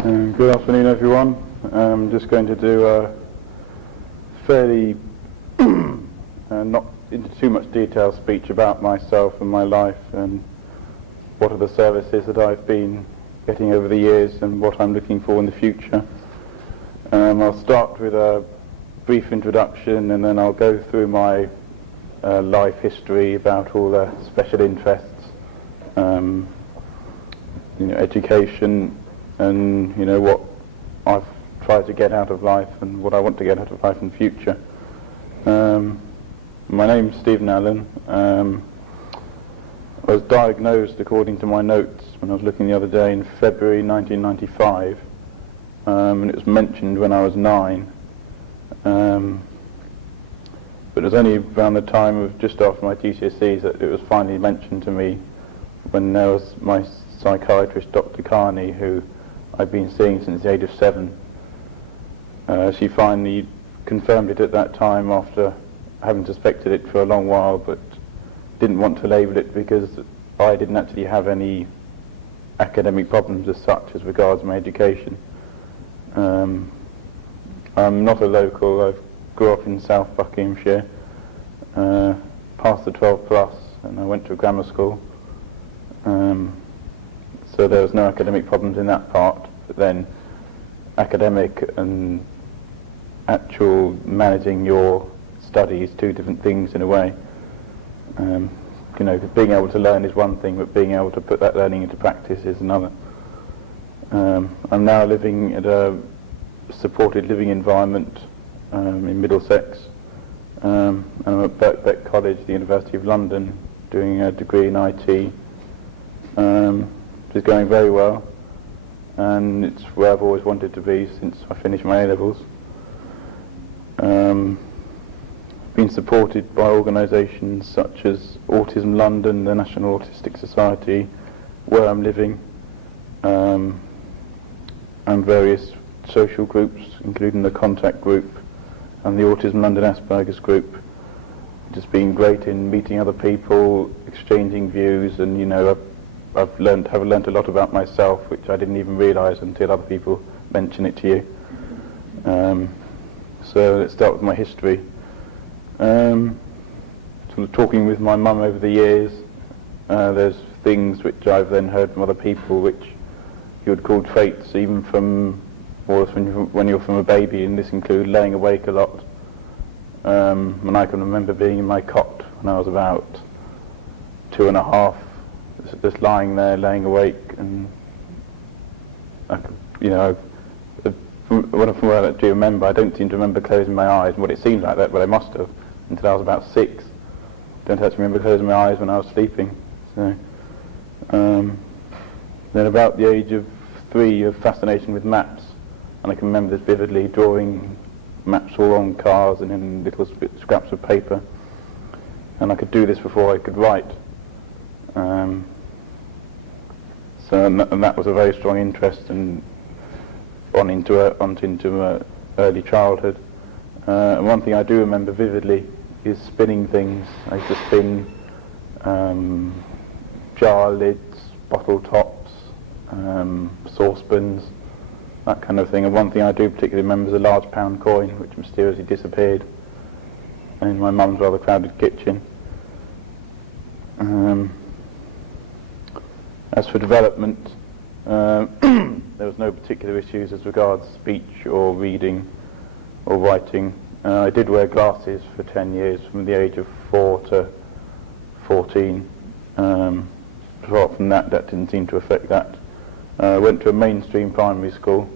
Good afternoon, everyone. I'm just going to do a fairly, not into too much detail, speech about myself and my life and what are the services that I've been getting over the years and what I'm looking for in the future. I'll start with a brief introduction and then I'll go through my life history about all the special interests, education, and what I've tried to get out of life and what I want to get out of life in the future. My name's Stephen Allen. I was diagnosed, according to my notes when I was looking the other day, in February 1995, and it was mentioned when I was 9. But it was only around the time of just after my GCSEs that it was finally mentioned to me when there was my psychiatrist, Dr. Carney, who I'd been seeing since the age of 7. She finally confirmed it at that time after having suspected it for a long while, but didn't want to label it because I didn't actually have any academic problems as such as regards my education. I'm not a local. I grew up in South Buckinghamshire, passed the 12 plus, and I went to a grammar school. So there was no academic problems in that part, but then academic and actual managing your studies, two different things in a way. Being able to learn is one thing, but being able to put that learning into practice is another. I'm now living at a supported living environment in Middlesex, and I'm at Birkbeck College, the University of London, doing a degree in IT. Which is going very well, and it's where I've always wanted to be since I finished my A-levels. Been supported by organisations such as Autism London, the National Autistic Society, where I'm living, and various social groups, including the Contact Group and the Autism London Asperger's Group. It's been great in meeting other people, exchanging views, and I've learned a lot about myself, which I didn't even realise until other people mention it to you. So let's start with my history. Sort of talking with my mum over the years, there's things which I've then heard from other people which you would call traits, even from when you're from a baby, and this includes laying awake a lot. And I can remember being in my cot when I was about 2.5. Just lying there, laying awake, and from what I do remember, I don't seem to remember closing my eyes, and what it seemed like that, but I must have, until I was about 6. Don't actually remember closing my eyes when I was sleeping. So, then about the age of 3, a fascination with maps, and I can remember this vividly, drawing maps all on cars and in little scraps of paper, and I could do this before I could write. And that was a very strong interest, and on into early childhood. And one thing I do remember vividly is spinning things. I used to spin jar lids, bottle tops, saucepans, that kind of thing. And one thing I do particularly remember is a large pound coin which mysteriously disappeared in my mum's rather crowded kitchen. As for development, there was no particular issues as regards speech or reading or writing. I did wear glasses for 10 years, from the age of 4 to 14. Apart from that didn't seem to affect that. I went to a mainstream primary school,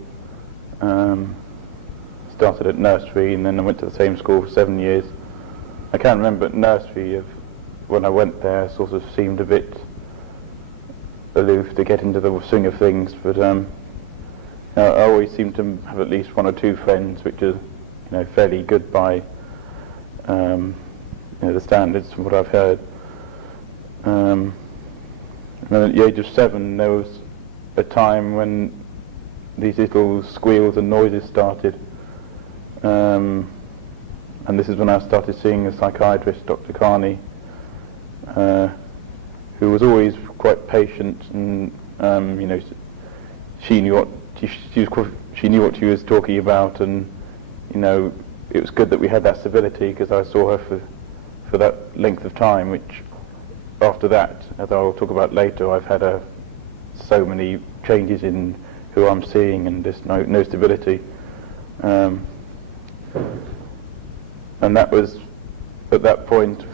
started at nursery, and then I went to the same school for 7 years. I can't remember at nursery when I went there, sort of seemed a bit aloof to get into the swing of things, but I always seem to have at least 1 or 2 friends which are fairly good by the standards from what I've heard. And then at the age of 7 there was a time when these little squeals and noises started, and this is when I started seeing a psychiatrist, Dr. Carney, who was always quite patient, and she knew what she knew what she was talking about, and you know, it was good that we had that civility, because I saw her for that length of time, which after that, as I'll talk about later, I've had so many changes in who I'm seeing, and there's no stability. And that was at that point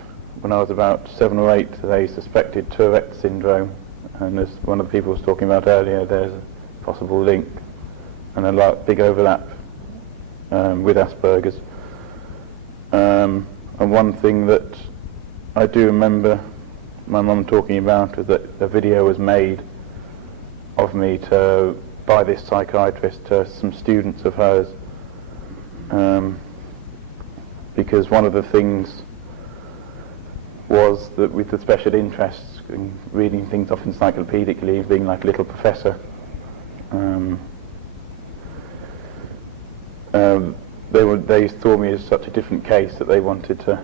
when I was about 7 or 8, they suspected Tourette's syndrome, and as one of the people was talking about earlier, there's a possible link and a big overlap with Asperger's. And one thing that I do remember my mum talking about was that a video was made of me by this psychiatrist to some students of hers, because one of the things was that with the special interests, in reading things off encyclopedically, being like a little professor, they saw me as such a different case that they wanted to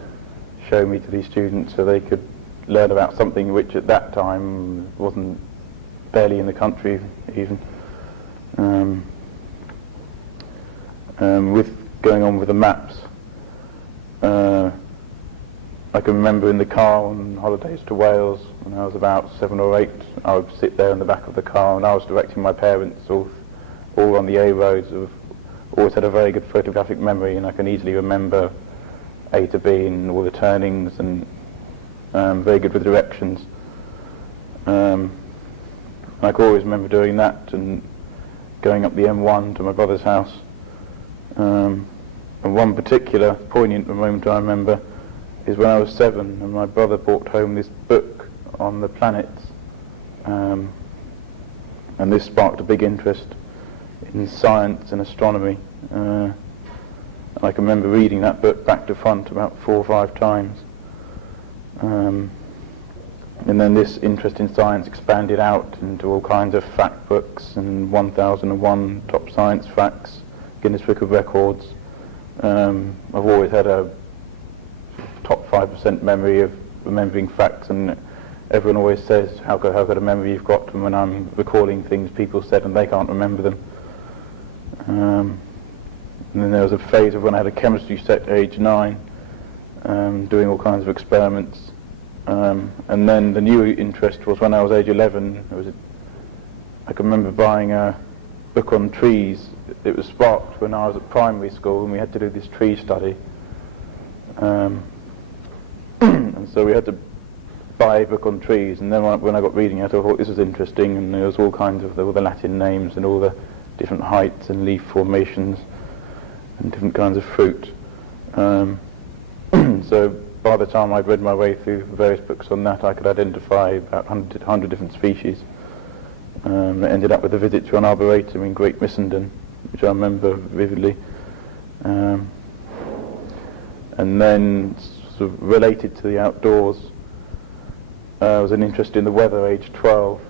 show me to these students so they could learn about something which at that time wasn't barely in the country even. With going on with the maps, I can remember in the car on holidays to Wales when I was about 7 or 8, I would sit there in the back of the car and I was directing my parents all on the A roads. I've always had a very good photographic memory, and I can easily remember A to B and all the turnings, and very good with directions. I can always remember doing that and going up the M1 to my brother's house. And one particular poignant moment I remember is when I was 7 and my brother brought home this book on the planets, and this sparked a big interest in science and astronomy. I can remember reading that book back to front about 4 or 5 times. And then this interest in science expanded out into all kinds of fact books and 1001 top science facts, Guinness Book of Records. I've always had a top 5% memory of remembering facts, and everyone always says how good a memory you've got from when I'm recalling things people said and they can't remember them. And then there was a phase of when I had a chemistry set at age 9, doing all kinds of experiments. And then the new interest was when I was age 11. I can remember buying a book on trees. It was sparked when I was at primary school and we had to do this tree study. And so we had to buy a book on trees, and then when I got reading it I thought this was interesting, and there was all the Latin names and all the different heights and leaf formations and different kinds of fruit. So by the time I'd read my way through various books on that, I could identify about 100 different species. It ended up with a visit to an arboretum in Great Missenden, which I remember vividly. And then sort of related to the outdoors, was an interest in the weather, age 12.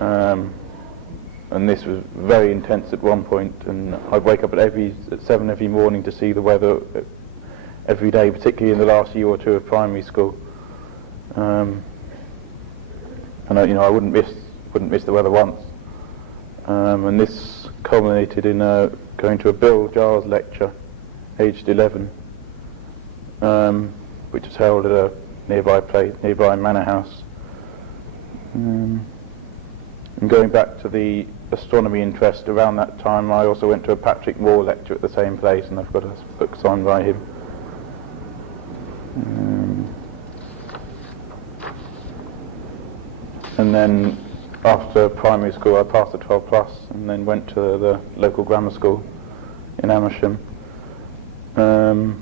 And this was very intense at one point, and I'd wake up at 7 every morning to see the weather every day, particularly in the last year or two of primary school. And I wouldn't miss the weather once. And this culminated in going to a Bill Giles lecture, aged 11, which was held at a nearby manor house. And going back to the astronomy interest, around that time I also went to a Patrick Moore lecture at the same place, and I've got a book signed by him. And then after primary school I passed the 12 plus and then went to the local grammar school in Amersham. And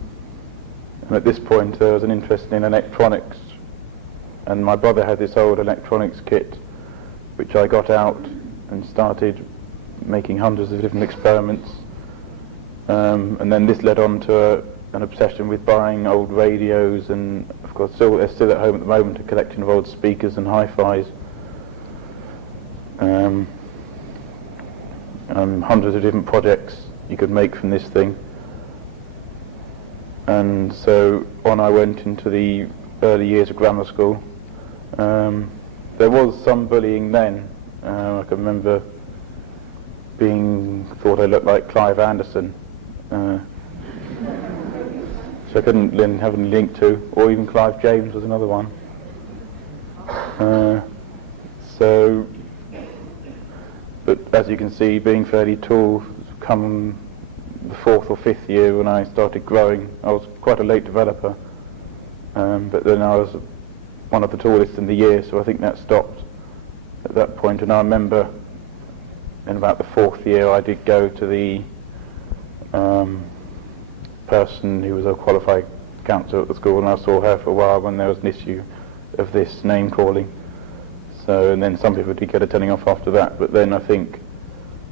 at this point there was an interest in electronics, and my brother had this old electronics kit which I got out and started making hundreds of different experiments. And then this led on to an obsession with buying old radios, and of course they're still at home at the moment, a collection of old speakers and hi-fis. Hundreds of different projects you could make from this thing. And so on I went into the early years of grammar school. There was some bullying then. I can remember being thought I looked like Clive Anderson, so I couldn't have any link to, or even Clive James was another one. But as you can see, being fairly tall, come the 4th or 5th year when I started growing, I was quite a late developer, but then I was one of the tallest in the year, so I think that stopped at that point. And I remember in about the 4th year I did go to the person who was a qualified counsellor at the school, and I saw her for a while when there was an issue of this name calling. So, and then some people did get a telling off after that, but then I think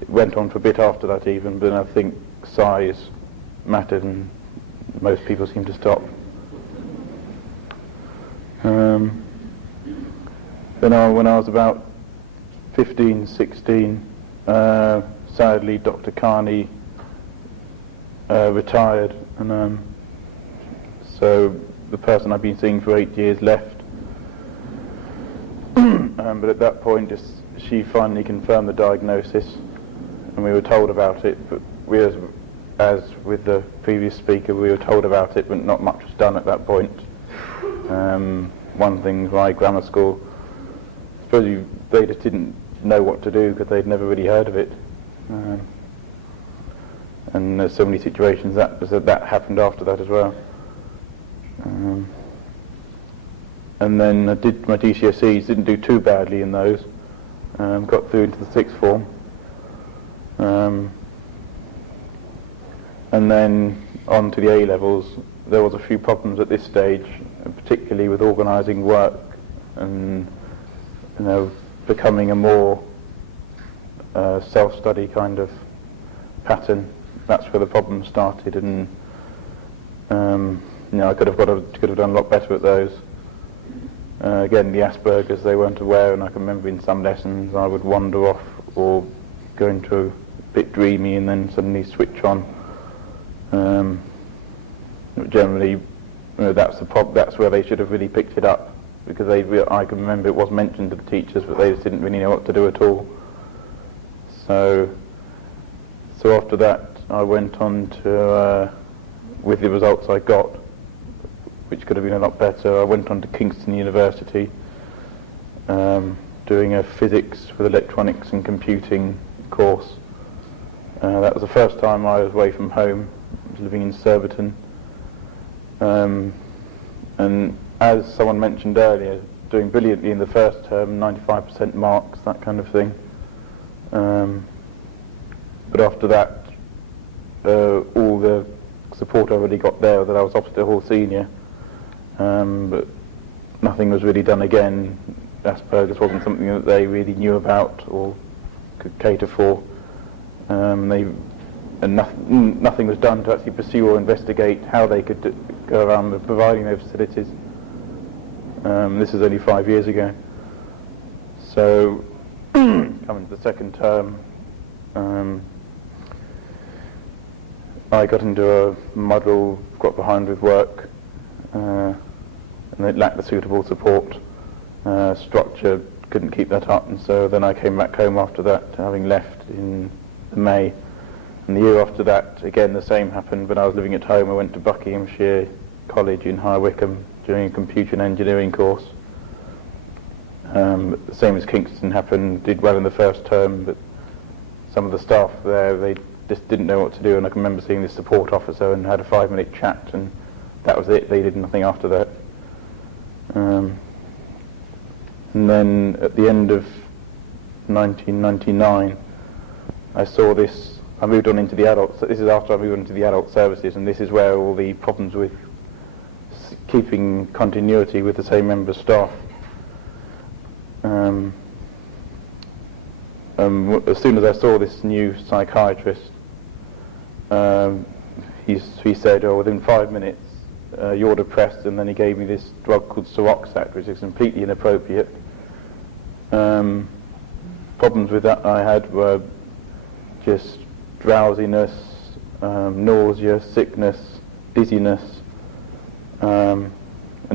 it went on for a bit after that even, but I think size mattered and most people seemed to stop. Then when I was about 15, 16, sadly Dr. Carney retired, and so the person I'd been seeing for 8 years left. But at that point she finally confirmed the diagnosis, and we were told about it, but we, as with the previous speaker, we were told about it, but not much was done at that point. One thing like grammar school, I suppose they just didn't know what to do because they'd never really heard of it. And there's so many situations that happened after that as well. And then I did my GCSEs, didn't do too badly in those, got through into the 6th form. And then on to the A-levels. There was a few problems at this stage, particularly with organising work and becoming a more self-study kind of pattern. That's where the problem started, and I could have done a lot better at those. Again, the Asperger's, they weren't aware, and I can remember in some lessons I would wander off or go into a bit dreamy and then suddenly switch on. Generally, that's the that's where they should have really picked it up, because I can remember it was mentioned to the teachers, but they just didn't really know what to do at all. So after that, I went on to, with the results I got, which could have been a lot better, I went on to Kingston University, doing a physics with electronics and computing course. That was the first time I was away from home. I was living in Surbiton. And as someone mentioned earlier, doing brilliantly in the first term, 95% marks, that kind of thing. But after that, all the support I already got there, that I was Officer Hall Senior, but nothing was really done again. Asperger's wasn't something that they really knew about or could cater for. Nothing was done to actually pursue or investigate how they could go around providing those facilities. This is only 5 years ago. So, coming to the second term, I got into a muddle, got behind with work, and it lacked the suitable support structure, couldn't keep that up, and so then I came back home after that, having left in May. And the year after that, again the same happened. When I was living at home, I went to Buckinghamshire College in High Wycombe doing a computer and engineering course. The same as Kingston happened, did well in the first term, but some of the staff there, they just didn't know what to do, and I can remember seeing this support officer and had a 5-minute chat, and that was it. They did nothing after that. And then at the end of 1999, I saw this. I moved on into the adults. This is after I moved on into the adult services, and this is where all the problems with keeping continuity with the same member of staff. As soon as I saw this new psychiatrist, he said, "Oh, within 5 minutes, you're depressed," and then he gave me this drug called Seroxat, which is completely inappropriate. Problems with that I had were just drowsiness, nausea, sickness, dizziness, and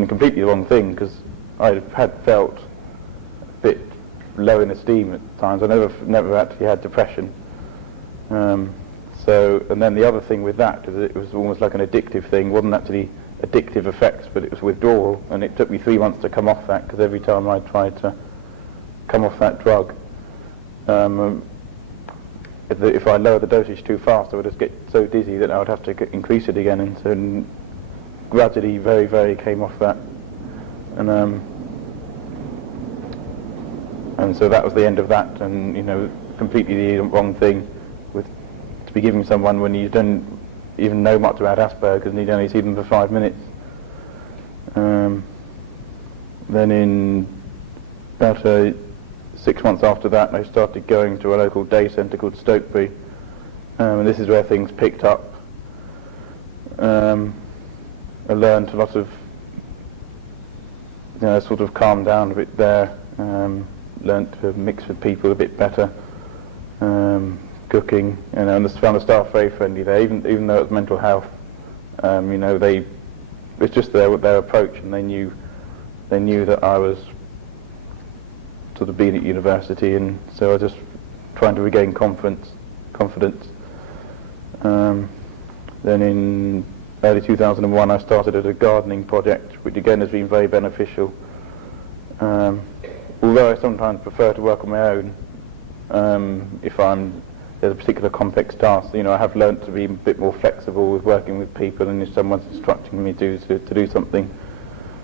completely the wrong thing, because I had felt a bit low in esteem at times. I never actually had depression, And then the other thing with that is it was almost like an addictive thing. It wasn't actually addictive effects, but it was withdrawal, and it took me 3 months to come off that, because every time I tried to come off that drug, if I lowered the dosage too fast, I would just get so dizzy that I would have to increase it again, and so gradually, very, very came off that, and so that was the end of that, and completely the wrong thing to be giving someone when you don't even know much about Asperger's and you only see them for 5 minutes. Then in about 6 months after that, I started going to a local day centre called Stokebury, and this is where things picked up. I learned a lot of, sort of calm down a bit there, learned to mix with people a bit better, cooking, and I found the staff very friendly there, even though it was mental health. It's just their approach, and they knew that I was sort of being at university, and so I was just trying to regain confidence. Then in early 2001 I started at a gardening project, which again has been very beneficial. Although I sometimes prefer to work on my own, if there's a particular complex task, I have learnt to be a bit more flexible with working with people, and if someone's instructing me to do something,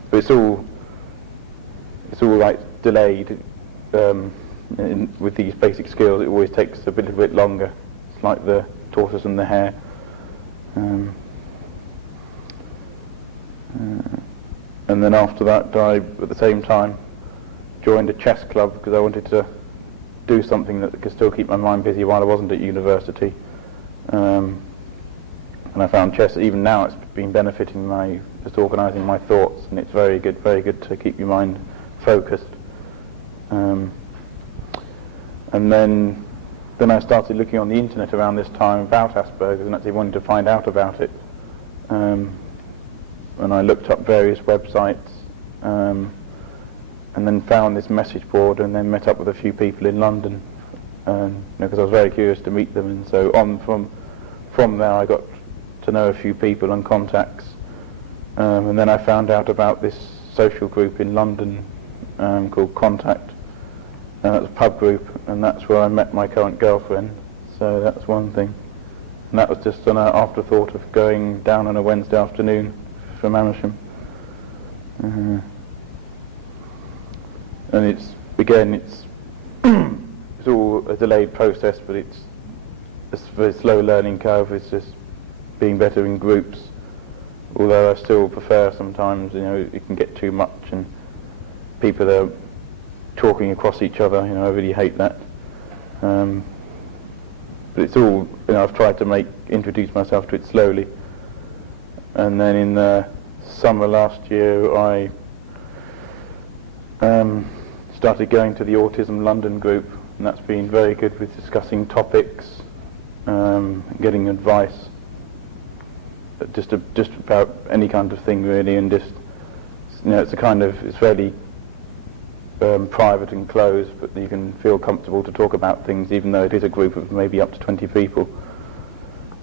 but it's all like delayed. With these basic skills, it always takes a little bit longer. It's like the tortoise and the hare. And then after that, I, at the same time, joined a chess club because I wanted to do something that could still keep my mind busy while I wasn't at university. And I found chess, even now, it's been benefiting just organising my thoughts, and it's very good to keep your mind focused. And then I started looking on the internet around this time about Asperger's and actually wanted to find out about it. And I looked up various websites, and then found this message board, and then met up with a few people in London, because I was very curious to meet them. And so from there I got to know a few people and contacts, and then I found out about this social group in London called Contact. That's a pub group, and that's where I met my current girlfriend. So that's one thing. And that was just an afterthought of going down on a Wednesday afternoon from Amersham. And it's it's all a delayed process, but it's a very slow learning curve. It's just being better in groups. Although I still prefer sometimes, it can get too much, and people are talking across each other. I really hate that. But it's all, I've tried to introduce myself to it slowly. And then in the summer last year, I started going to the Autism London group, and that's been very good with discussing topics, getting advice, just about any kind of thing really, and just it's fairly private and closed, but you can feel comfortable to talk about things, even though it is a group of maybe up to 20 people.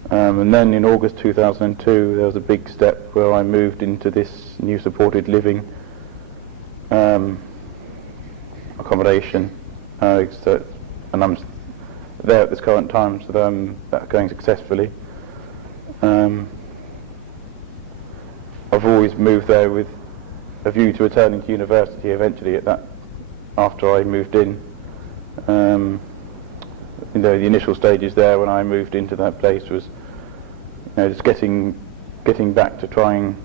And then in August 2002, there was a big step where I moved into this new supported living accommodation, and I'm there at this current time, so that's going successfully. I've always moved there with a view to returning to university eventually after I moved in. The initial stages there when I moved into that place was just getting back to trying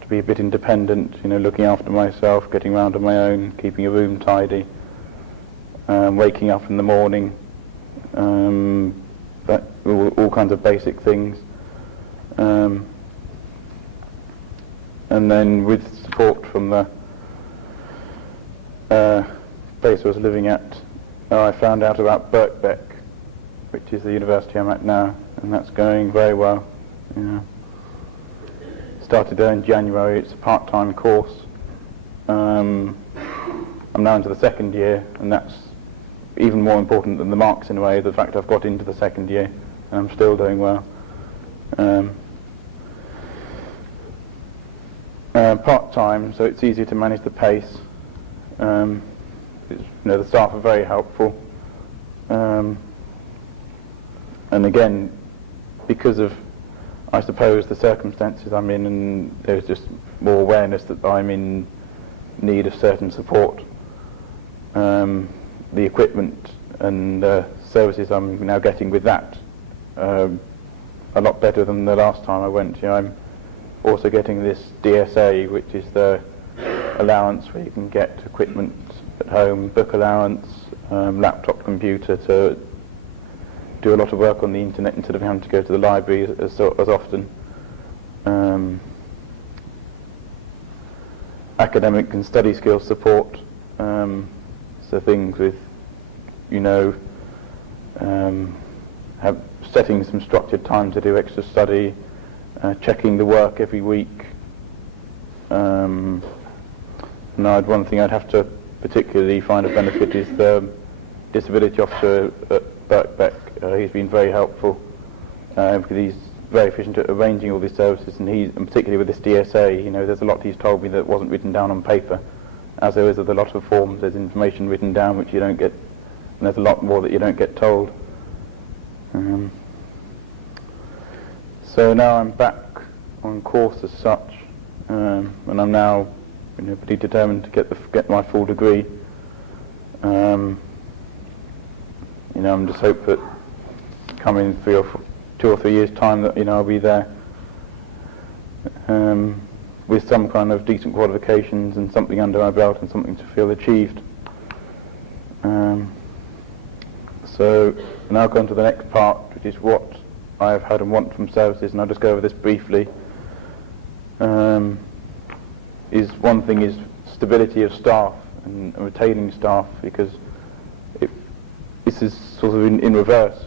to be a bit independent, looking after myself, getting around on my own, keeping a room tidy, waking up in the morning, all kinds of basic things. And then with support from the place I was living at, I found out about Birkbeck, which is the university I'm at now, and that's going very well. Started there in January. It's a part-time course. I'm now into the second year, and that's even more important than the marks in a way, the fact I've got into the second year. and I'm still doing well. Part-time, so it's easier to manage the pace. The staff are very helpful. And again, because of, I suppose, the circumstances I'm in, and there's just more awareness that I'm in need of certain support. The equipment and services I'm now getting with that a lot better than the last time I went. I'm also getting this DSA, which is the allowance where you can get equipment at home, book allowance, laptop, computer to do a lot of work on the internet instead of having to go to the library as often. Academic and study skills support, so things with, have setting some structured time to do extra study, checking the work every week. One thing I'd have to particularly find a benefit is the disability officer at Birkbeck. He's been very helpful because he's very efficient at arranging all these services, and particularly with this DSA, there's a lot he's told me that wasn't written down on paper. As there is with a lot of forms, there's information written down which you don't get, and there's a lot more that you don't get told. So now I'm back on course as such, and I'm now pretty determined to get my full degree. I'm just hope that coming 2 or 3 years' time that I'll be there with some kind of decent qualifications and something under my belt and something to feel achieved. So now go on to the next part, which is what I have had and want from services, and I'll just go over this briefly. One thing is stability of staff and retaining staff, because this is sort of in reverse.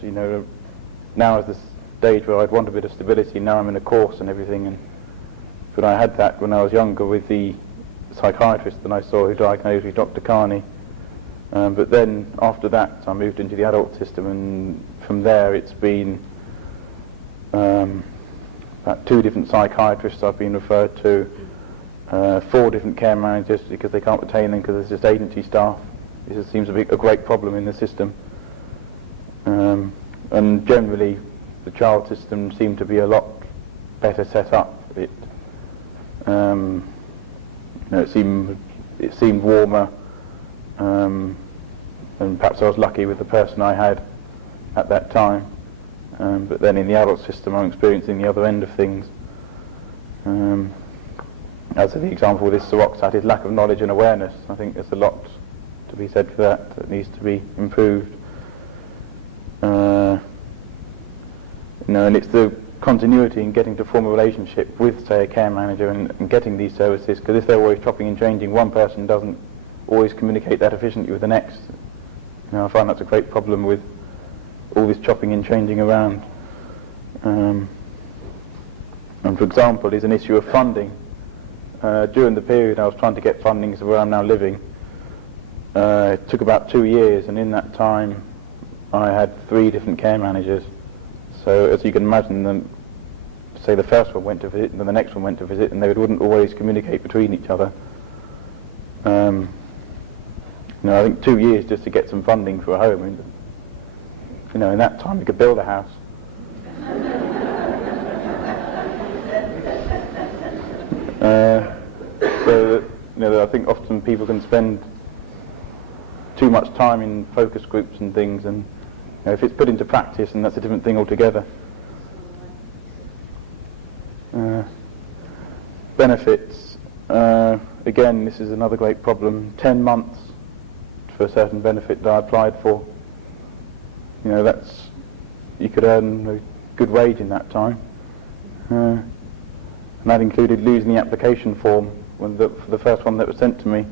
Now is the stage where I'd want a bit of stability. Now I'm in a course and everything, but I had that when I was younger with the psychiatrist that I saw who diagnosed me, Dr. Carney. But then after that I moved into the adult system, and from there it's been about 2 different psychiatrists I've been referred to, 4 different care managers because they can't retain them because it's just agency staff. This just seems to be a great problem in the system. And generally the child system seemed to be a lot better set up. It seemed warmer, and perhaps I was lucky with the person I had at that time. But then in the adult system I'm experiencing the other end of things. As the example with this Seroxat is lack of knowledge and awareness. I think there's a lot to be said for that needs to be improved. And it's the continuity in getting to form a relationship with, say, a care manager and getting these services, because if they're always chopping and changing, one person doesn't always communicate that efficiently with the next. I find that's a great problem with all this chopping and changing around. And for example, is an issue of funding. During the period I was trying to get funding to where I'm now living, it took about 2 years, and in that time I had 3 different care managers. So as you can imagine, say the first one went to visit and then the next one went to visit, and they wouldn't always communicate between each other. I think 2 years just to get some funding for a home, in that time you could build a house. So I think often people can spend too much time in focus groups and things, and if it's put into practice, and that's a different thing altogether. Benefits. Again, this is another great problem. 10 months for a certain benefit that I applied for. You could earn a good wage in that time. And that included losing the application form for the first one that was sent to me.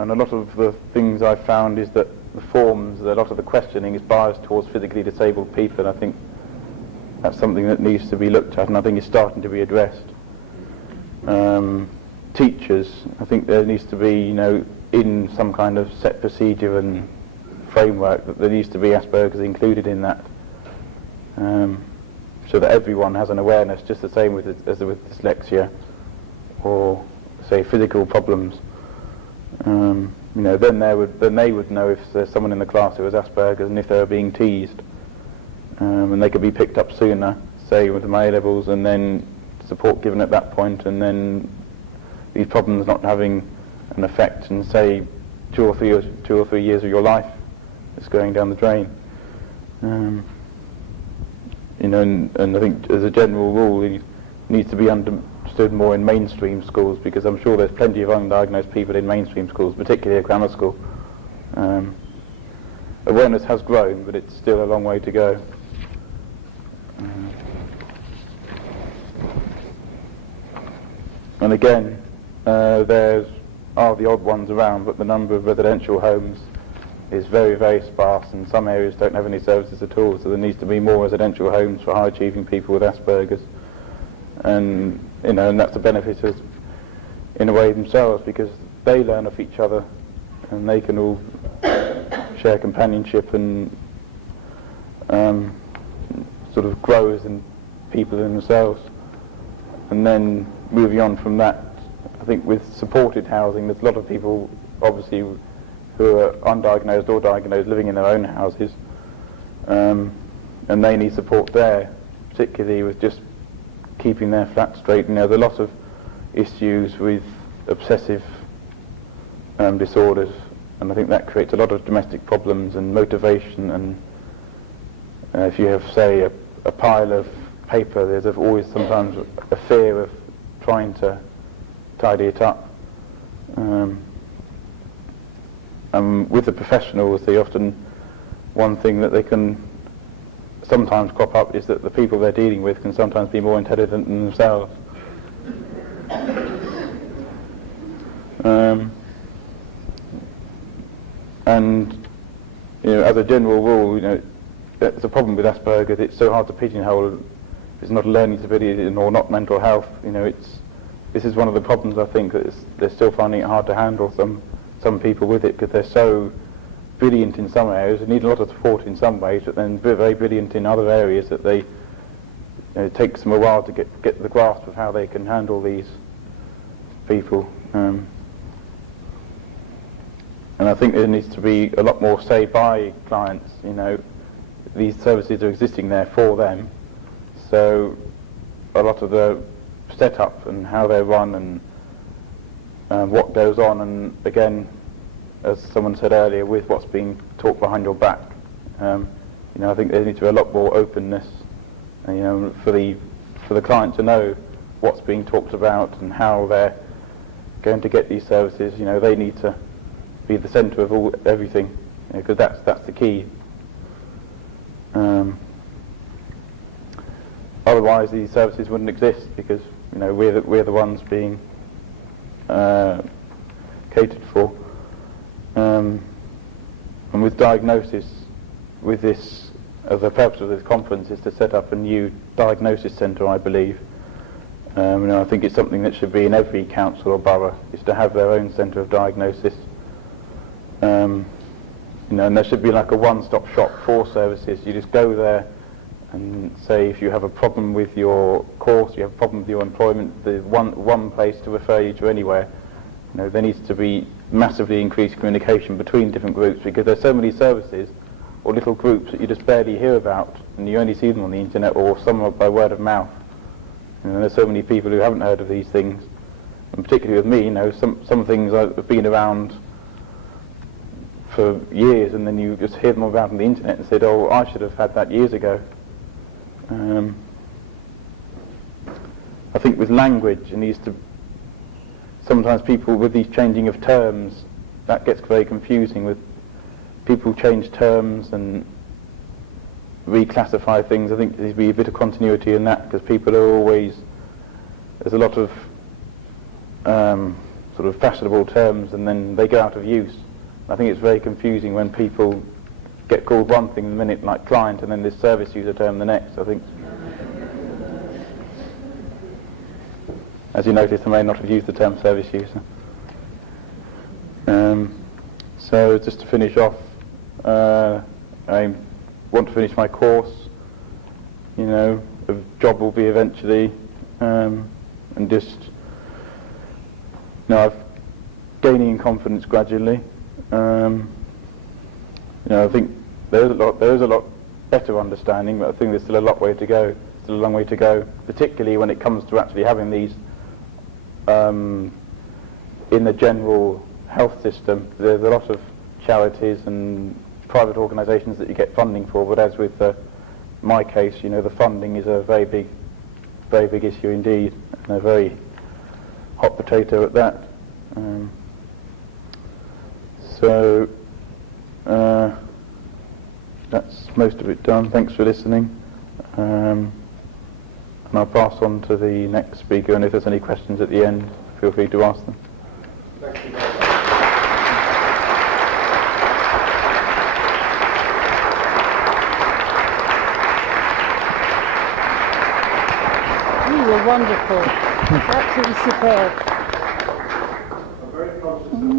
And a lot of the things I found is that the forms, a lot of the questioning is biased towards physically disabled people, and I think that's something that needs to be looked at, and I think is starting to be addressed. Teachers, I think there needs to be, in some kind of set procedure and framework, that there needs to be Asperger's included in that, so that everyone has an awareness, just the same as with dyslexia or, say, physical problems. Then they would know if there's someone in the class who has Asperger's and if they were being teased, and they could be picked up sooner, say with my A-levels, and then support given at that point, and then these problems not having an effect, and say 2 or 3 years of your life is going down the drain. And I think as a general rule, it needs to be understood more in mainstream schools, because I'm sure there's plenty of undiagnosed people in mainstream schools, particularly at grammar school. Awareness has grown, but it's still a long way to go. And again, there are the odd ones around, but the number of residential homes is very, very sparse, and some areas don't have any services at all, so there needs to be more residential homes for high-achieving people with Asperger's. And that's a benefit in a way themselves, because they learn off each other, and they can all share companionship and sort of grow as in people in themselves. And then moving on from that, I think with supported housing, there's a lot of people obviously who are undiagnosed or diagnosed living in their own houses, and they need support there, particularly with just keeping their flat straight. There's a lot of issues with obsessive disorders, and I think that creates a lot of domestic problems and motivation, and if you have, say, a pile of paper, there's always sometimes a fear of trying to tidy it up. And with the professionals, one thing that they can sometimes crop up is that the people they're dealing with can sometimes be more intelligent than themselves. And as a general rule, it's a problem with Asperger's. It's so hard to pigeonhole. It's not a learning disability or not mental health. This is one of the problems, I think, that they're still finding it hard to handle, some people with it, because they're so brilliant in some areas, they need a lot of support in some ways, but then very brilliant in other areas that it takes them a while to get the grasp of how they can handle these people. And I think there needs to be a lot more say by clients. These services are existing there for them, so a lot of the setup and how they're run and what goes on, and again, as someone said earlier, with what's being talked behind your back, I think there needs to be a lot more openness, for the client to know what's being talked about and how they're going to get these services. They need to be the centre of everything, because that's the key. Otherwise, these services wouldn't exist, because we're the ones being catered for. And with diagnosis, with this, the purpose of this conference is to set up a new diagnosis centre, I believe. I think it's something that should be in every council or borough, is to have their own centre of diagnosis. And there should be like a one-stop shop for services. You just go there and say, if you have a problem with your course, you have a problem with your employment, there's one place to refer you to anywhere. There needs to be massively increased communication between different groups, because there's so many services or little groups that you just barely hear about, and you only see them on the internet or some by word of mouth. There's so many people who haven't heard of these things, and particularly with me, some things have been around for years, and then you just hear them about on the internet and said, oh, I should have had that years ago. I think with language, it needs to, sometimes people with these changing of terms, that gets very confusing. With people change terms and reclassify things, I think there needs to be a bit of continuity in that, because people are always, there's a lot of sort of fashionable terms, and then they go out of use. I think it's very confusing when people get called one thing the minute, like client, and then this service user term the next. I think, as you notice, I may not have used the term service user. So just to finish off, I want to finish my course. You know, a job will be eventually, and just, you know, I'm gaining in confidence gradually. You know, I think there is a lot better understanding, but I think there's still a long way to go. Still a long way to go, particularly when it comes to actually having these in the general health system. There's a lot of charities and private organisations that you get funding for, but as with my case, you know, the funding is a very big issue indeed, and a very hot potato at that. So that's most of it done. Thanks for listening, and I'll pass on to the next speaker, and if there's any questions at the end, feel free to ask them. Thank you. You were wonderful. Absolutely superb. I'm very conscious of